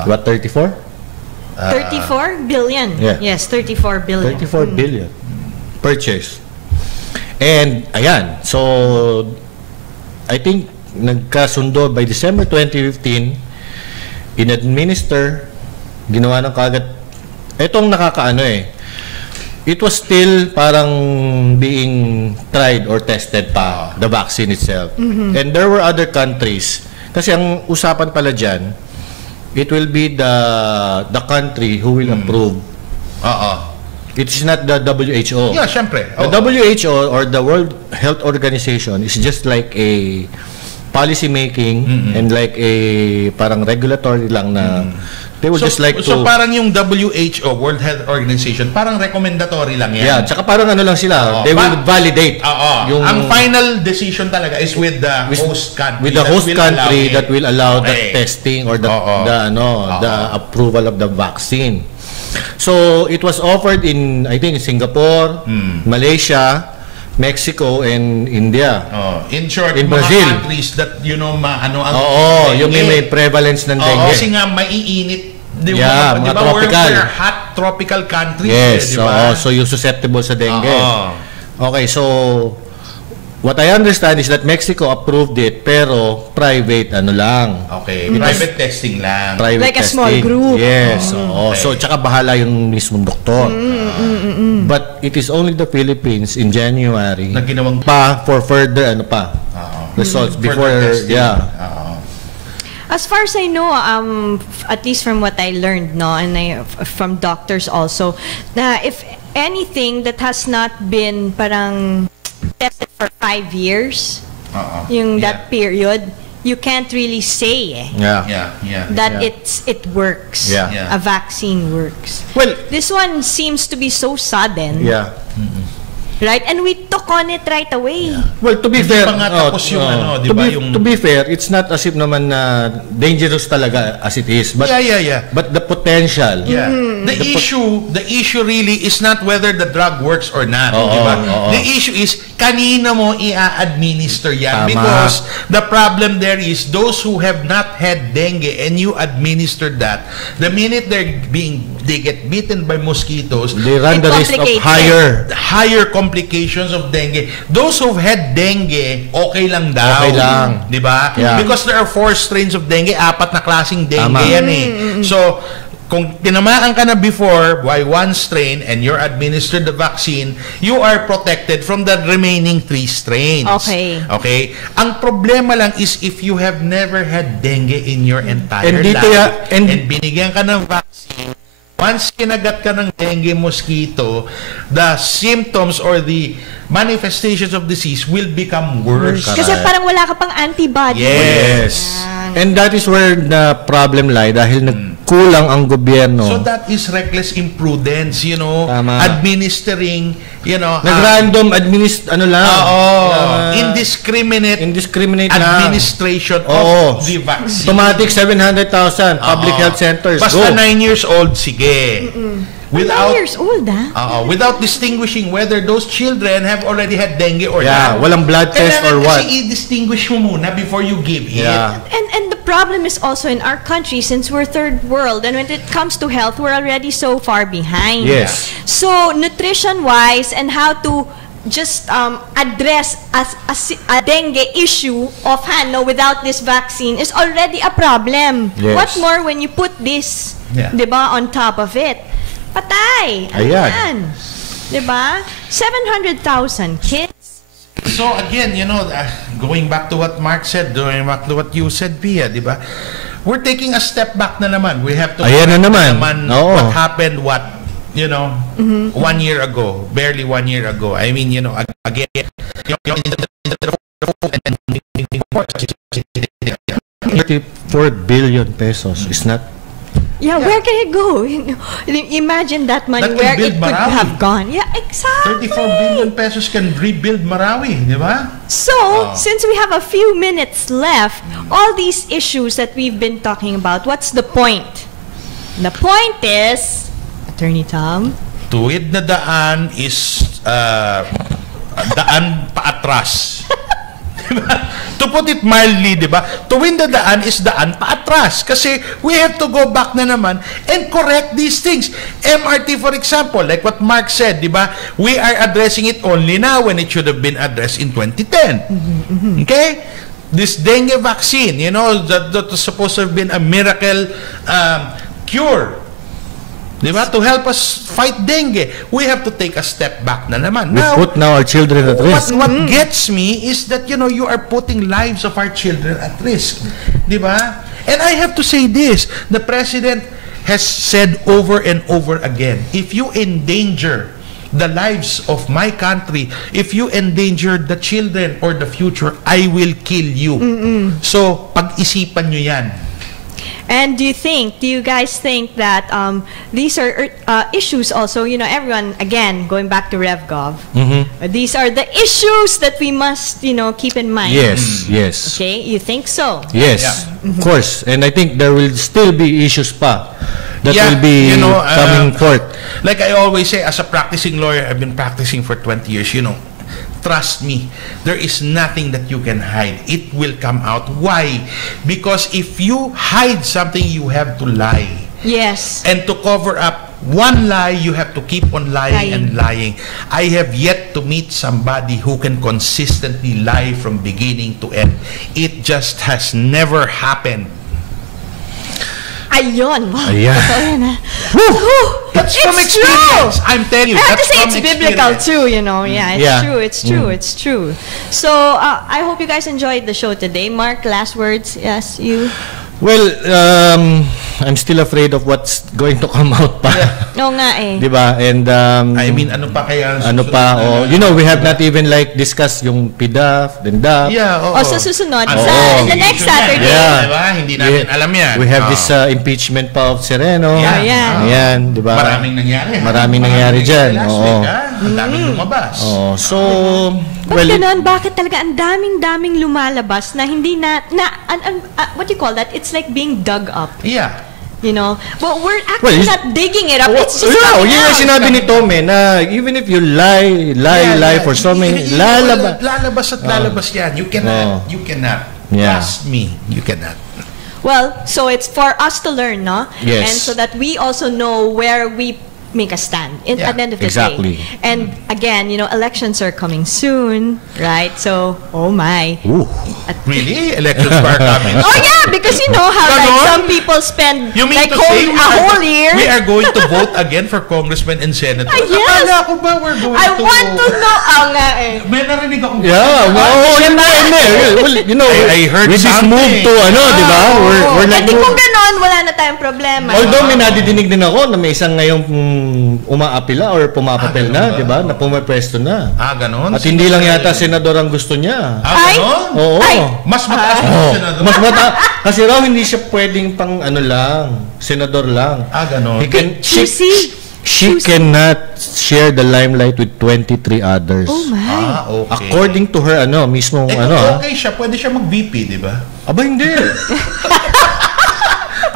What, 34? 34 billion. Yeah. Yes, 34 billion. 34 billion purchase. And ayan, so I think nagkasundo by December 2015, in-administer, ginawa ng kagad. Etong nakakaano it was still parang being tried or tested pa, the vaccine itself. And there were other countries. Kasi ang usapan pala dyan, it will be the country who will approve. It is not the WHO. Yeah, syempre. The WHO or the World Health Organization is just like a policy making and like a parang regulatory lang na they would just like to... So parang yung WHO, World Health Organization, parang recommendatory lang yan. Yeah, tsaka parang ano lang sila, they will validate. Yung ang final decision talaga is with the host country. With the host country that will allow the testing or the approval of the vaccine. So it was offered in, I think, Singapore, Malaysia, Mexico, and India. In short, in mga Brazil. countries that yung may prevalence ng dengue. Kasi nga maiinit. Mga tropical. We're hot tropical countries. Yes, diba? so yung susceptible sa dengue. Okay, so what I understand is that Mexico approved it pero private lang. Okay, private testing lang. Private like testing. A small group. Yes. So tsaka bahala yung mismong doktor. But it is only the Philippines in January na ginawang for further results before As far as I know, at least from what I learned, and from doctors also, na if anything that has not been parang tested for 5 years, that period, you can't really say that it works. A vaccine works. Well, this one seems to be so sudden. Right? And we took on it right away. Well, to be fair, to be fair, it's not as if naman na dangerous talaga as it is. But but the potential. The issue really is not whether the drug works or not. The issue is kanina mo i-administer yan. Because the problem there is those who have not had dengue and you administer that, the minute they get bitten by mosquitoes, they run the risk of higher complications of dengue. Those who've had dengue, okay lang daw. Okay lang. Di ba? Because there are 4 strains of dengue, 4 na klaseng dengue yan So, kung tinamaan ka na before by 1 strain and you're administered the vaccine, you are protected from the remaining 3 strains. Okay? Ang problema lang is if you have never had dengue in your entire life and binigyan ka ng vaccine, Once kinagat ka ng dengue mosquito, the symptoms or the manifestations of disease will become worse. Kasi parang wala ka pang antibody. Yes. And that is where the problem lie dahil nagkulang ang gobyerno. So that is reckless imprudence, you know, Tama. administering, you know, Nag-random indiscriminate na. administration of the vaccine. Automatic 700,000 public health centers. Basta Go. 9 years old, sige. Without 9 years old, without distinguishing whether those children have already had dengue or Yeah, not. walang blood test or what. Kasi i-distinguish mo muna before you give it. And the problem is also in our country, since we're third world, and when it comes to health, we're already so far behind. Yes. So nutrition-wise and how to just address a dengue issue offhand, without this vaccine is already a problem. Yes. What more when you put this, diba, on top of it? Patay. Ayan. Diba? 700,000 kids. So again, you know, going back to what Mark said, going back to what you said, Pia, di ba? We're taking a step back na naman. We have to Ayan na naman. What happened, you know, 1 year ago, barely 1 year ago. I mean, you know, again, 34 billion pesos is not. Yeah, where can it go? Imagine that money, That can where build it could Marawi. have gone. Yeah, exactly. 34 billion pesos can rebuild Marawi, di ba? So, since we have a few minutes left, all these issues that we've been talking about, what's the point? The point is, Attorney Tom? Tuwid na daan is daan paatras. To put it mildly, di ba? Tuwid na daan is daan paatras. Kasi we have to go back na naman and correct these things. MRT, for example, like what Mark said, di ba? We are addressing it only now when it should have been addressed in 2010. Okay? This dengue vaccine, you know, that was supposed to have been a miracle cure. Diba? To help us fight dengue, we have to take a step back na naman. We put now our children at risk. What gets me is that, you know, you are putting lives of our children at risk. Diba? And I have to say this, the President has said over and over again, if you endanger the lives of my country, if you endanger the children or the future, I will kill you. So, pag-isipan nyo yan. And do you guys think that these are issues also, you know, everyone, again, going back to RevGov, these are the issues that we must, you know, keep in mind? Yes, yes. Okay, you think so? Yes, of course. And I think there will still be issues pa that will be, you know, coming forth. Like I always say, as a practicing lawyer, I've been practicing for 20 years, you know, trust me, there is nothing that you can hide. It will come out. Why? Because if you hide something, you have to lie. Yes. And to cover up one lie, you have to keep on lying and lying. I have yet to meet somebody who can consistently lie from beginning to end. It just has never happened. Ayun. Ayan. That's from experience. I'm telling you. I have to That's say from it's biblical experience. too, you know. Yeah, it's Yeah. true. It's true. It's true. So I hope you guys enjoyed the show today. Mark, last words. Yes, you. Well, I'm still afraid of what's going to come out pa. Oo nga eh. Diba? And I mean, ano pa kaya? ano pa? Oh, you know, we have not even like discussed yung PDAF, DENDAP. Yeah, oo. O sa susunod, Ano? the next Saturday. Yeah. Diba? Hindi natin alam yan. We have this impeachment pa of Sereno. Yeah. Ayan. Ayan, diba? Maraming nangyari. Maraming nangyari dyan. Last Oo. week, ha? Ang daming lumabas. Oh, so Ba't ganun? Bakit talaga ang daming lumalabas na hindi what do you call that? It's like being dug up. Yeah. You know? But we're actually not digging it up. It's just no, coming yun out. yung sinabi ni Tom na even if you lie for so many, lalabas at lalabas yan. You cannot. Yeah. Trust me, you cannot. Well, so it's for us to learn, no? Yes. And so that we also know where we make a stand at the end of the exactly. day. And again, you know, elections are coming soon, right? So, oh my. Ooh. Really? Elections are coming. Oh yeah, because you know how like some people spend You mean like to say a whole year we are are going to vote again for congressmen and senators. Yes. Akala ko ba we're going I want to know. Nga eh. May narinig akong... Yeah, well, you know, I heard with this something. move to, di ba? We're like... Hindi kung ganon, wala na tayong problema. Although may nadidinig din ako na may isang ngayong umaapila or pumapapel na, di ba? Na pumapwesto na. Ganon? At hindi lang yata senador ang gusto niya. Ganon? Oo. Mas mataas pa senador. Mas mataas. Kasi raw hindi siya pwedeng pang senador lang. Ganon. She cannot share the limelight with 23 others. Oh my. Okay. According to her, mismo, okay siya, pwede siya mag-VP, di ba? Aba, hindi.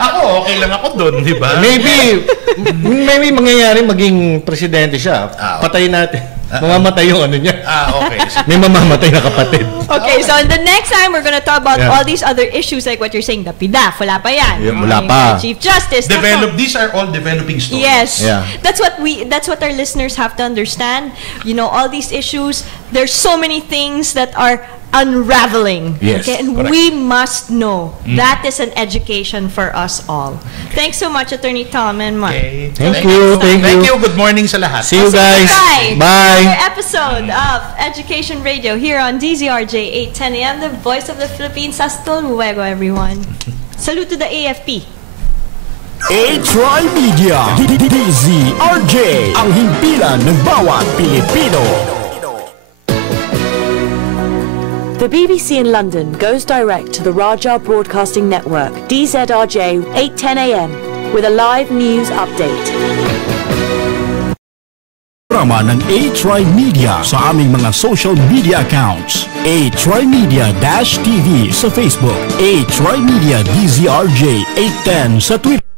Ako, okay lang ako doon, di ba? Maybe mangyayari maging presidente siya. Patayin natin. Mamamatay yung niya. Okay. May mamamatay na kapatid. Okay, so the next time we're gonna talk about all these other issues like what you're saying, the PIDAF, wala pa yan. Wala pa. Chief Justice. These are all developing stories. Yes. Yeah. That's what our listeners have to understand. You know, all these issues, there's so many things that are unraveling. Yes, okay? And we must know. That is an education for us all. Thanks so much, Attorney Tom and Mark. Okay. Thank you. Thank you. Good morning sa lahat. See you guys. Bye. Another episode of Education Radio here on DZRJ 810 AM, the voice of the Philippines. Hasta luego, everyone. Salute to the AFP. A-Try Media, DZRJ, ang himpilan ng bawat Pilipino. The BBC in London goes direct to the Raja Broadcasting Network, DZRJ 810 AM, with a live news update. Programa ng A-Try Media sa aming mga social media accounts. A-Try Media-TV sa Facebook, A-Try Media DZRJ 810 sa Twitter.